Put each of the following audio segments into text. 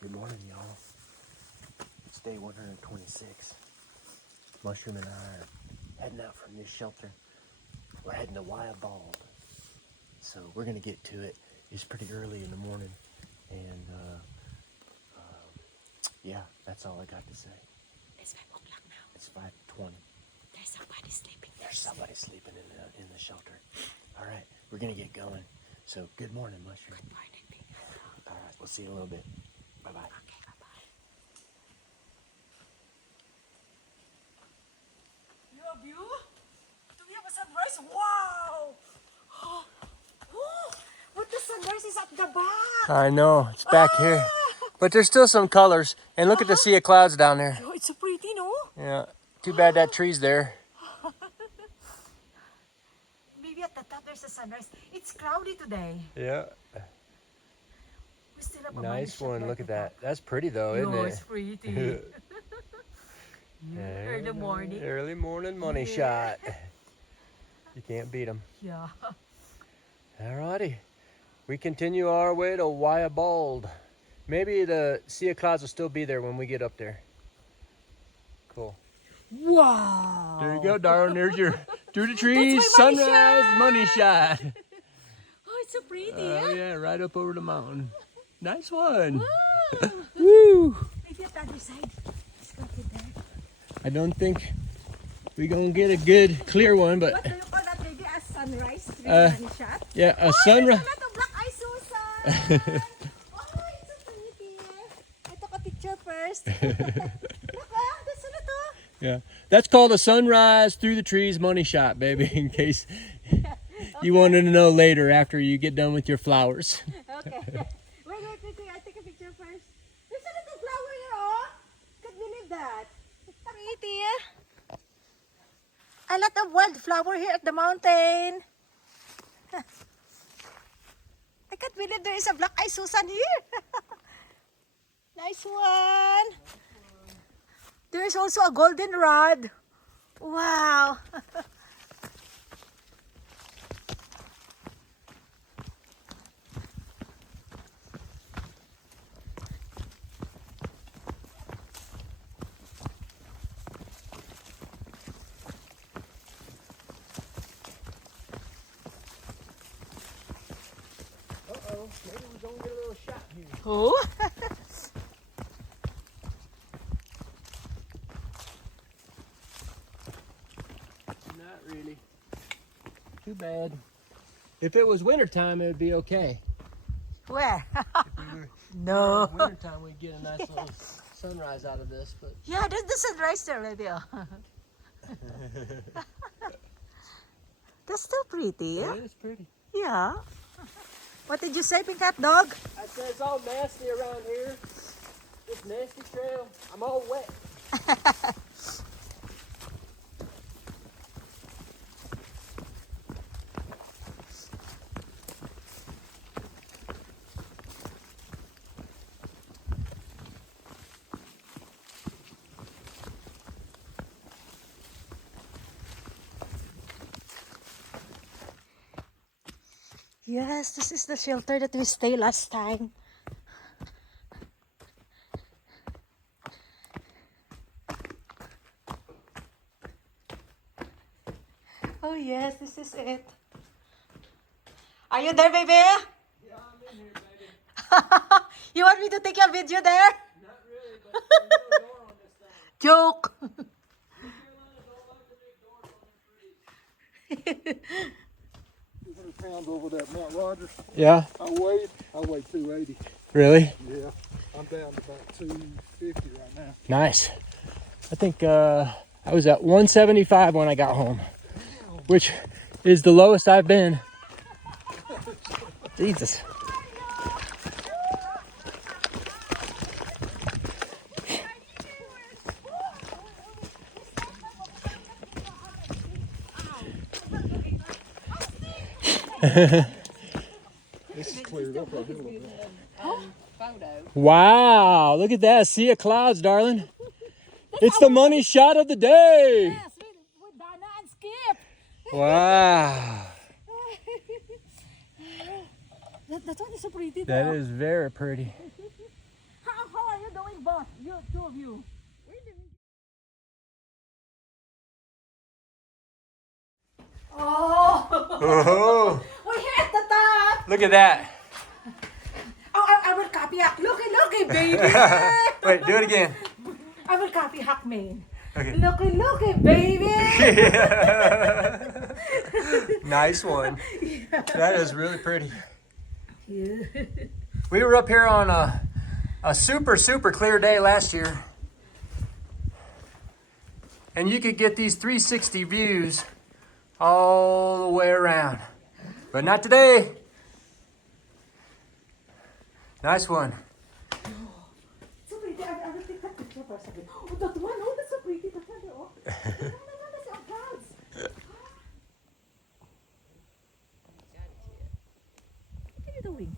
Good morning, y'all. It's day 126. Mushroom and I are heading out from this shelter. We're heading to Wild Bald. So we're gonna get to it. It's pretty early in the morning. And yeah, that's all I got to say. It's 5 o'clock now. It's 5:20. There's somebody sleeping. There's somebody sleeping in the shelter. All right, we're gonna get going. So good morning, Mushroom. Good morning, Big Apple. All right, we'll see you in a little bit. Bye-bye. Okay, bye-bye. You have view? Do we have a sunrise? Wow! But the sunrise is at the back. I know, it's back here. But there's still some colors. And look at the sea of clouds down there. Oh, it's so pretty, no? Yeah, too bad that tree's there. Maybe at the top there's a sunrise. It's cloudy today. Yeah. We still have a Nice mine one. shop Look at at the that. top. That's pretty though, isn't Oh, it? it's pretty. Early morning. Early morning money shot. You can't beat them. Yeah. Alrighty. We continue our way to Wyabald. Maybe the sea of clouds will still be there when we get up there. Cool. Wow. There you go, darling. There's your through the trees, That's my money sunrise, shot. money shot. Oh, it's so pretty. Oh yeah, right up over the mountain. Nice one. Wow. Woo! Maybe at the other side. Let's go to there. I don't think we're gonna get a good clear one, but What do you call that, baby? A sunrise money shot? yeah, a Oh, sunrise. there's a lot of black eye Susan. Oh, it's so pretty. I took a picture first. Look, that's a little. Yeah, that's called a sunrise through the trees money shot, baby. In case you wanted to know later after you get done with your flowers. Okay. Wait. I take a picture first. There's a little flower here, oh. Can't believe that. Pretty. A lot of wildflower here at the mountain. I can't believe there is a black eye Susan here. Nice one. There is also a goldenrod. Wow. Uh-oh, maybe we're gonna get a little shot here. Oh. Not really. Too bad. If it was wintertime, it would be okay. Where? If we were No. wintertime, we'd get a nice little sunrise out of this, but Yeah, there's the sunrise there already. Oh. That's still pretty. it is pretty. Yeah. What did you say, Pink Hot Dog? I said it's all nasty around here. This nasty trail. I'm all wet. Yes, this is the shelter that we stayed last time. Oh yes, this is it. Are you there, baby? Yeah, I'm in here, baby. You want me to take a video there? Not really, but there's no door on this thing. Joke. Carolinas don't like to make doors on their trees. 200 pounds over that Mount Rogers. Yeah, I weigh 280. really? Yeah, I'm down to about 250 right now. Nice. I think I was at 175 when I got home, which is the lowest I've been. Jesus. This is cleared up right here a little bit. Wow, look at that sea of clouds, darling. It's the money shot of the day. Yes, with Dana and Skip. Wow. That one is so pretty. That though. is very pretty. How two of you. Oh, we hit the top. Look at that. Oh, I will copy Hack. Looky, baby. Wait, do it again. I will copy Hack Main. Okay. Looky, baby. Nice one. That is really pretty. Yeah. We were up here on a super clear day last year. And you could get these 360 views all the way around. But not today. Nice one. So pretty. I will take that picture for a second. Oh, that one. Oh, that's so pretty. That one. Oh. No, that's our clouds. What are you doing?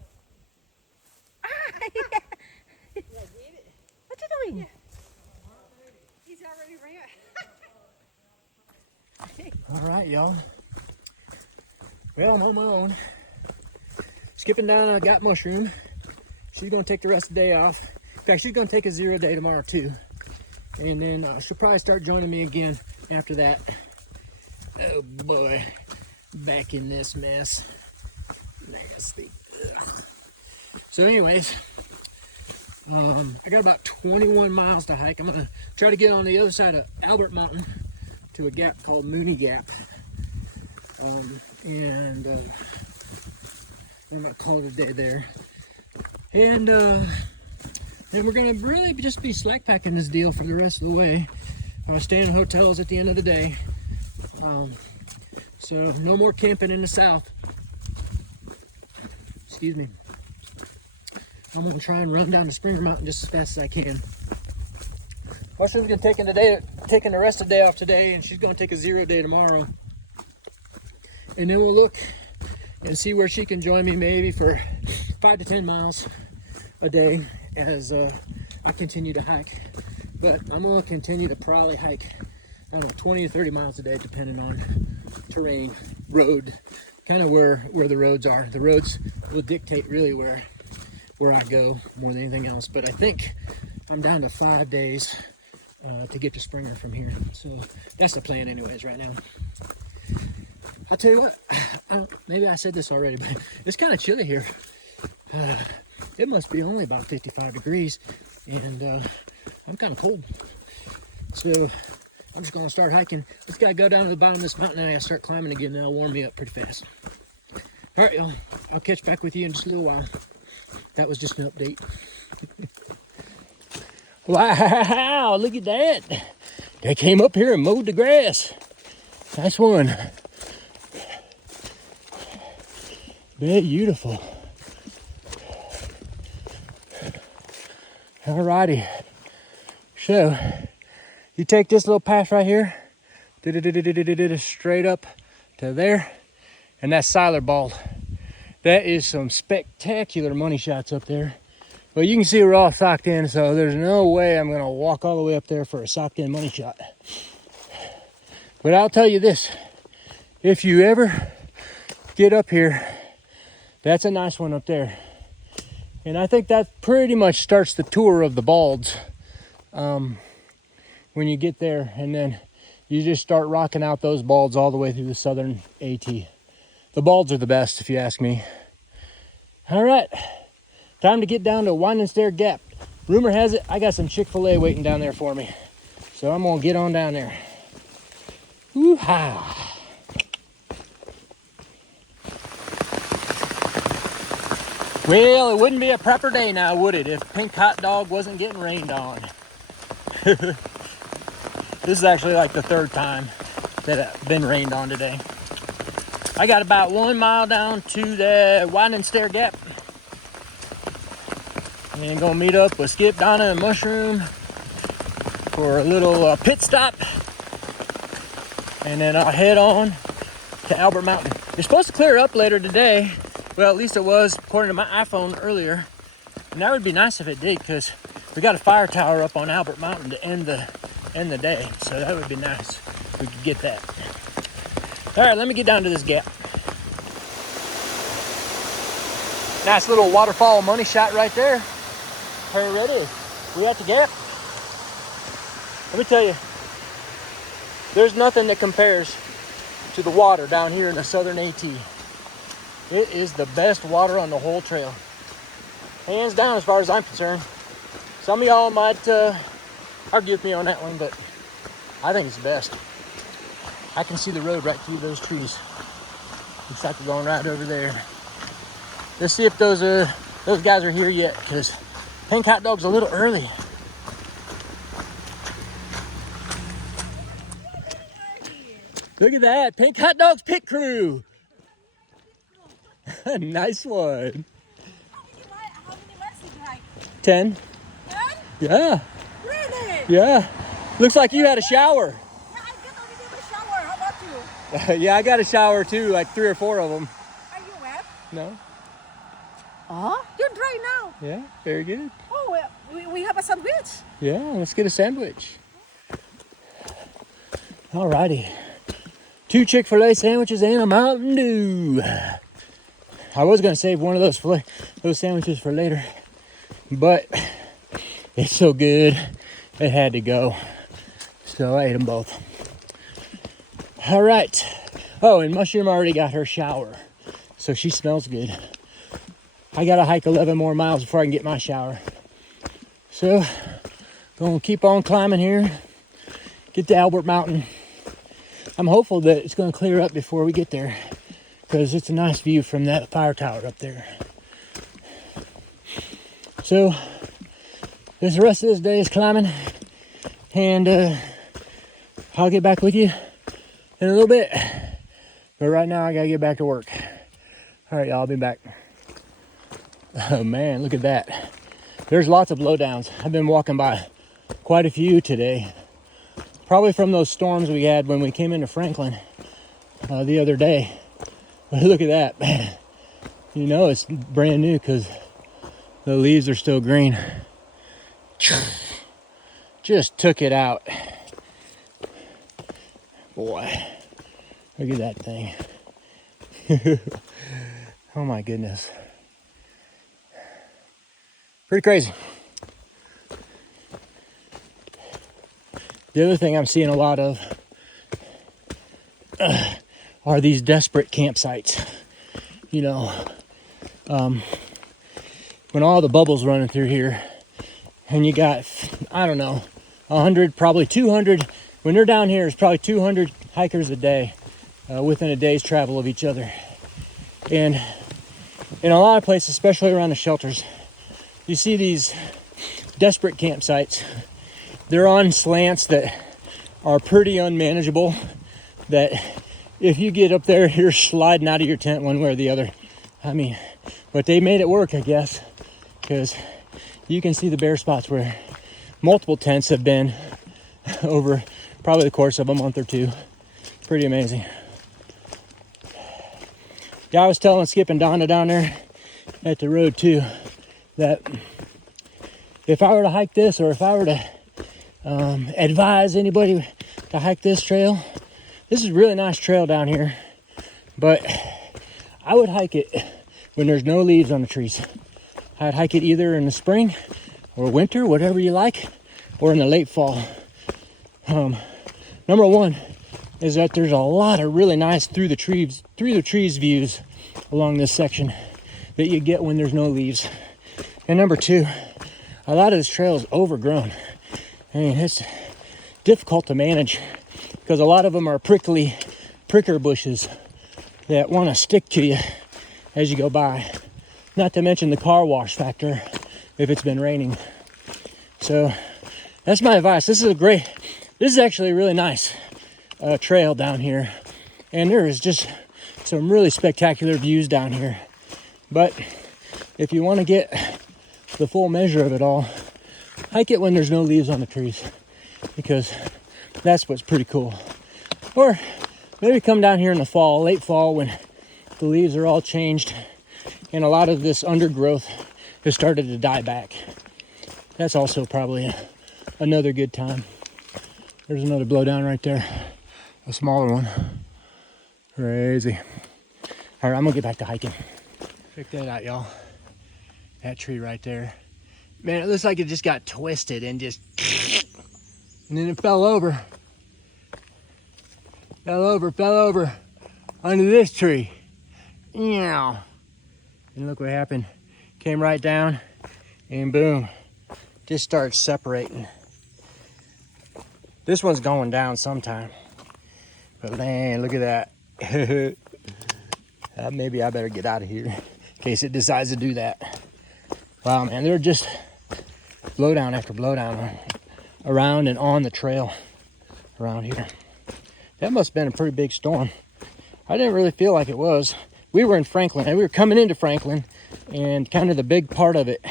What are you doing? He's already ran. All right, y'all. Well, I'm on my own. Skipping down, I got Mushroom. She's gonna take the rest of the day off. In fact, she's gonna take a 0 day tomorrow too. And then she'll probably start joining me again after that. Oh boy, back in this mess. Nasty. Ugh. So anyways, I got about 21 miles to hike. I'm gonna try to get on the other side of Albert Mountain to a gap called Mooney Gap. And I'm gonna call it a day there. And then we're gonna really just be slack packing this deal for the rest of the way. Staying in hotels at the end of the day. So no more camping in the south. Excuse me. I'm gonna try and run down to Springer Mountain just as fast as I can. Mushroom's gonna taking the rest of the day off today, and she's gonna take a 0 day tomorrow. And then we'll look and see where she can join me, maybe for 5 to 10 miles a day as I continue to hike. But I'm gonna continue to probably hike, I don't know, 20 to 30 miles a day, depending on terrain, road, kind of where the roads are. The roads will dictate really where I go more than anything else. But I think I'm down to 5 days to get to Springer from here. So that's the plan anyways right now. I'll tell you what, maybe I said this already, but it's kind of chilly here. It must be only about 55 degrees, and I'm kind of cold. So I'm just gonna start hiking. Let's gotta go down to the bottom of this mountain and I gotta start climbing again, and that'll warm me up pretty fast. All right, y'all, I'll catch back with you in just a little while. That was just an update. Wow, look at that. They came up here and mowed the grass. Nice one. Beautiful. Alrighty. So, you take this little path right here, straight up to there, and that's Siler Bald. That is some spectacular money shots up there. But you can see we're all socked in, so there's no way I'm gonna walk all the way up there for a socked in money shot. But I'll tell you this, if you ever get up here, that's a nice one up there. And I think that pretty much starts the tour of the Balds when you get there, and then you just start rocking out those Balds all the way through the southern AT. The Balds are the best, if you ask me. All right, time to get down to Winding Stair Gap. Rumor has it, I got some Chick-fil-A waiting down there for me. So I'm gonna get on down there. Woo-ha! Well, it wouldn't be a proper day now, would it, if Pink Hot Dog wasn't getting rained on. This is actually like the 3rd time that I've been rained on today. I got about 1 mile down to the Winding Stair Gap. And gonna meet up with Skip, Donna, and Mushroom for a little pit stop. And then I'll head on to Albert Mountain. It's supposed to clear up later today. Well, at least it was according to my iPhone earlier. And that would be nice if it did, because we got a fire tower up on Albert Mountain to end the day. So that would be nice if we could get that. All right, let me get down to this gap. Nice little waterfall money shot right there. Here it is. We at the gap. Let me tell you, there's nothing that compares to the water down here in the southern AT. It is the best water on the whole trail. Hands down as far as I'm concerned. Some of y'all might argue with me on that one, but I think it's the best. I can see the road right through those trees. Looks like we're going right over there. Let's see if those guys are here yet, because Pink Hot Dog's a little early. Look at that, Pink Hot Dog's pit crew. Nice one. How many miles did you hike? 10. 10? Yeah, Really? yeah. Looks like you had a shower. Yeah, I get already have a shower. How about you? Yeah, I got a shower too, like 3 or 4 of them. Are you wet? No? Oh, you're dry now. Yeah, very good. Oh, we have a sandwich. Yeah, let's get a sandwich. Alrighty. 2 Chick-fil-A sandwiches and a Mountain Dew. I was gonna save one of those sandwiches for later, but it's so good, it had to go. So I ate them both. All right. Oh, and Mushroom already got her shower, so she smells good. I gotta hike 11 more miles before I can get my shower. So, gonna keep on climbing here, get to Albert Mountain. I'm hopeful that it's gonna clear up before we get there, because it's a nice view from that fire tower up there. So, the rest of this day is climbing, and I'll get back with you in a little bit. But right now, I gotta get back to work. All right, y'all, I'll be back. Oh man, look at that. There's lots of blowdowns. I've been walking by quite a few today. Probably from those storms we had when we came into Franklin the other day. But look at that, man. You know it's brand new because the leaves are still green. Just took it out. Boy, look at that thing. Oh my goodness. Pretty crazy. The other thing I'm seeing a lot of are these desperate campsites. You know, when all the bubbles running through here, and you got, I don't know, 100, probably 200. When they're down here, it's probably 200 hikers a day within a day's travel of each other. And in a lot of places, especially around the shelters, you see these desperate campsites. They're on slants that are pretty unmanageable, that if you get up there, you're sliding out of your tent one way or the other. I mean, but they made it work, I guess, because you can see the bare spots where multiple tents have been over probably the course of a month or two. Pretty amazing. Yeah, I was telling Skip and Donna down there at the road too, that if I were to hike this, or if I were to advise anybody to hike this trail, this is a really nice trail down here, but I would hike it when there's no leaves on the trees. I'd hike it either in the spring or winter, whatever you like, or in the late fall. Number one is that there's a lot of really nice through the trees views along this section that you get when there's no leaves. And number two, a lot of this trail is overgrown. I mean, it's difficult to manage because a lot of them are pricker bushes that want to stick to you as you go by. Not to mention the car wash factor if it's been raining. So that's my advice. This is actually a really nice trail down here. And there is just some really spectacular views down here. But if you want to get the full measure of it all, hike it when there's no leaves on the trees, because that's what's pretty cool. Or maybe come down here in the fall, late fall, when the leaves are all changed and a lot of this undergrowth has started to die back. That's also probably another good time. There's another blowdown right there, a smaller one. Crazy. All right, I'm gonna get back to hiking. Check that out, y'all. That tree right there. Man, it looks like it just got twisted and just And then it fell over. Fell over under this tree. Yeah. And look what happened. Came right down and boom, just started separating. This one's going down sometime. But man, look at that. Maybe I better get out of here in case it decides to do that. Wow, man, they're just blowdown after blowdown around and on the trail around here. That must have been a pretty big storm. I didn't really feel like it was. We were in Franklin, and we were coming into Franklin, and kind of the big part of it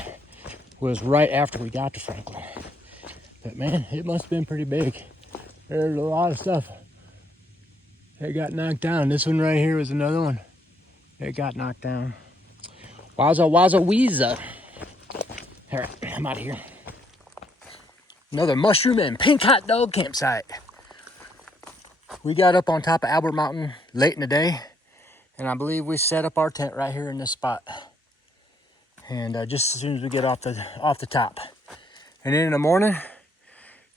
was right after we got to Franklin. But man, it must have been pretty big. There's a lot of stuff that got knocked down. This one right here was another one that got knocked down. Wowza, wowza, weeza. All right, I'm out of here. Another mushroom and pink hot dog campsite. We got up on top of Albert Mountain late in the day, and I believe we set up our tent right here in this spot. And just as soon as we get off the top. And then in the morning,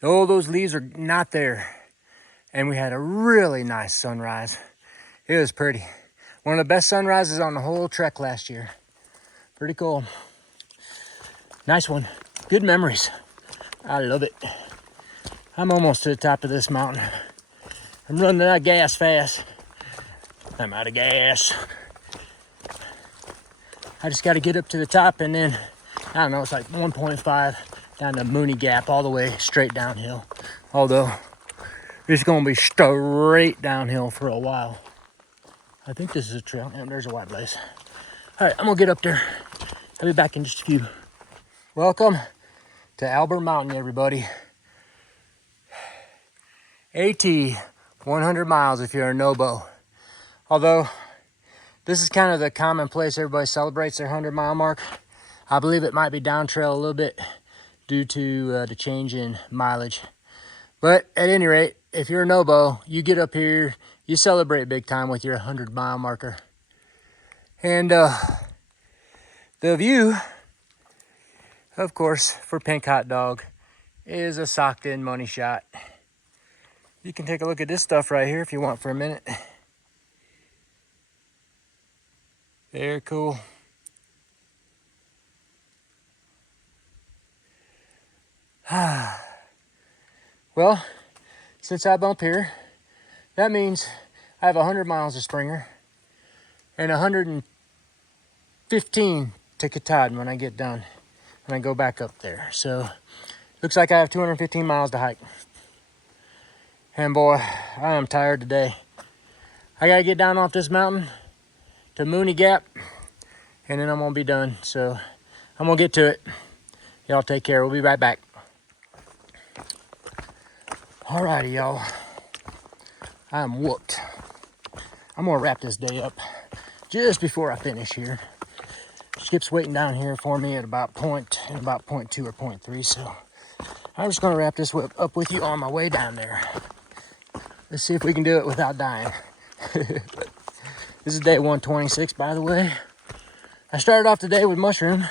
oh, those leaves are not there. And we had a really nice sunrise. It was pretty. One of the best sunrises on the whole trek last year. Pretty cool. Nice one. Good memories. I love it. I'm almost to the top of this mountain. I'm running out of gas fast. I'm out of gas. I just got to get up to the top and then, I don't know, it's like 1.5 down to Mooney Gap all the way straight downhill. Although, it's going to be straight downhill for a while. I think this is a trail. Yeah, there's a white place. All right, I'm going to get up there. I'll be back in just a few. Welcome to Albert Mountain, everybody. AT 100 miles if you're a Nobo. Although, this is kind of the common place everybody celebrates their 100-mile mark. I believe it might be down trail a little bit due to the change in mileage. But at any rate, if you're a Nobo, you get up here, you celebrate big time with your 100-mile marker. And the view, of course, for Pink Hot Dog is a socked-in money shot. You can take a look at this stuff right here if you want for a minute. Very cool. Well, since I'm up here, that means I have 100 miles of Springer and 115 to Katahdin when I get done, when I go back up there. So, looks like I have 215 miles to hike. And boy, I am tired today. I gotta get down off this mountain to Mooney Gap, and then I'm gonna be done. So I'm gonna get to it. Y'all take care. We'll be right back. Alrighty, y'all. I'm whooped. I'm gonna wrap this day up just before I finish here. Skip's waiting down here for me at about 0.2 or 0.3. So I'm just gonna wrap this up with you on my way down there. Let's see if we can do it without dying. This is day 126, by the way. I started off the day with mushroom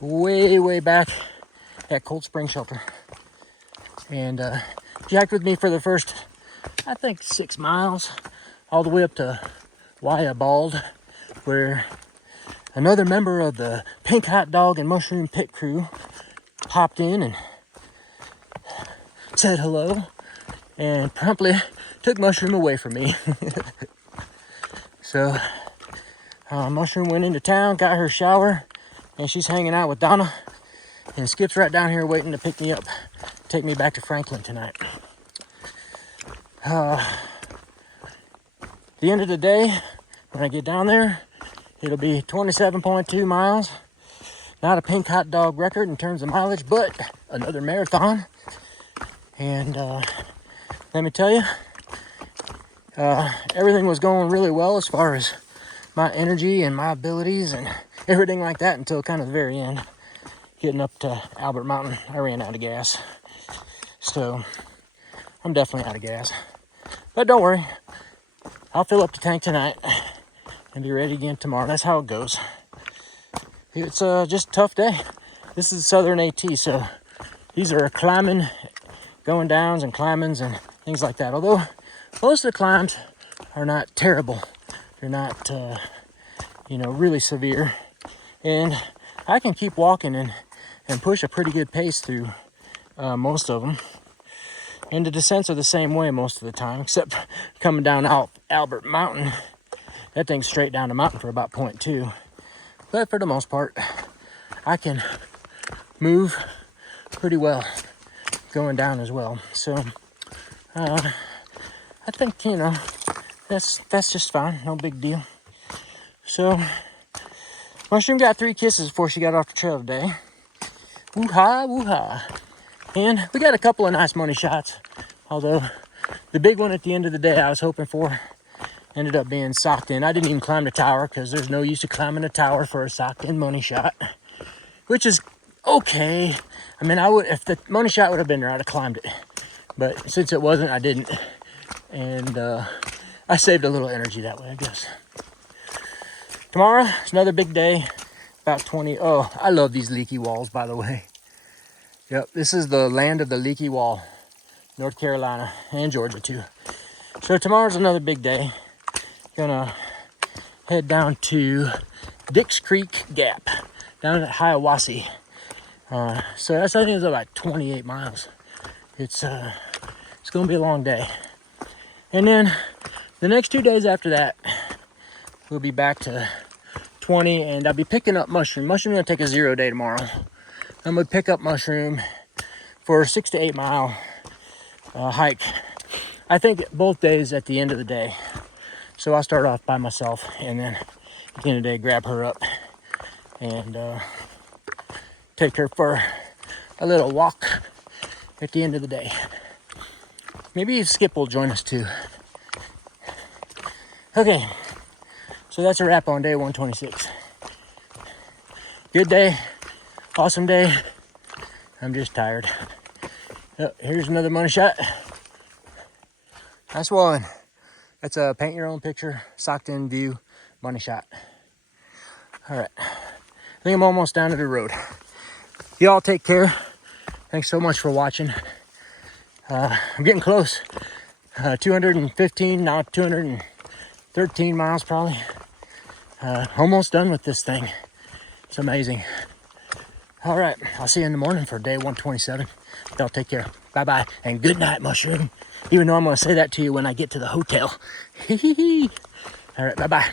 way back at Cold Spring Shelter. And she hiked with me for the first, I think, 6 miles, all the way up to Waya Bald, where another member of the Pink Hot Dog and Mushroom Pit Crew hopped in and said hello and promptly took Mushroom away from me. So, Mushroom went into town, got her shower, and she's hanging out with Donna. And Skip's right down here waiting to pick me up, take me back to Franklin tonight. The end of the day, when I get down there, it'll be 27.2 miles. Not a Pink Hot Dog record in terms of mileage, but another marathon. And let me tell you, everything was going really well as far as my energy and my abilities and everything like that until kind of the very end. Getting up to Albert Mountain, I ran out of gas. So, I'm definitely out of gas. But don't worry, I'll fill up the tank tonight and be ready again tomorrow. That's how it goes. It's just a tough day. This is Southern AT, so these are climbing going downs and climbings and things like that. Although most of the climbs are not terrible. They're not, really severe. And I can keep walking and push a pretty good pace through most of them. And the descents are the same way most of the time, except coming down Albert Mountain. That thing's straight down the mountain for about 0.2. But for the most part, I can move pretty well going down as well. So I think, that's just fine. No big deal. So Mushroom got 3 kisses before she got off the trail today. Woo-ha, woo-ha. And we got a couple of nice money shots. Although the big one at the end of the day I was hoping for ended up being socked in. I didn't even climb the tower because there's no use of climbing the tower for a socked in money shot. Which is okay. I mean, if the money shot would have been there, I'd have climbed it. But since it wasn't, I didn't. And I saved a little energy that way, I guess. Tomorrow is another big day. About 20. Oh, I love these leaky walls, by the way. Yep, this is the land of the leaky wall. North Carolina and Georgia, too. So tomorrow's another big day. Gonna head down to Dix Creek Gap, down at Hiawassee. So I think it's about 28 miles. It's gonna be a long day. And then the next 2 days after that, we'll be back to 20, and I'll be picking up Mushroom. Mushroom's gonna take a 0 day tomorrow. I'm gonna pick up Mushroom for a 6 to 8 mile hike. I think both days at the end of the day. So I'll start off by myself, and then at the end of the day, grab her up and take her for a little walk at the end of the day. Maybe Skip will join us too. Okay, so that's a wrap on day 126. Good day, awesome day. I'm just tired. Oh, here's another money shot. That's one. That's a paint your own picture, socked in view, money shot. All right, I think I'm almost down to the road. Y'all take care. Thanks so much for watching. I'm getting close. 215, now 213 miles probably. Almost done with this thing. It's amazing. All right, I'll see you in the morning for day 127. Y'all take care. Bye-bye, and good night, Mushroom. Even though I'm gonna say that to you when I get to the hotel. All right, bye-bye.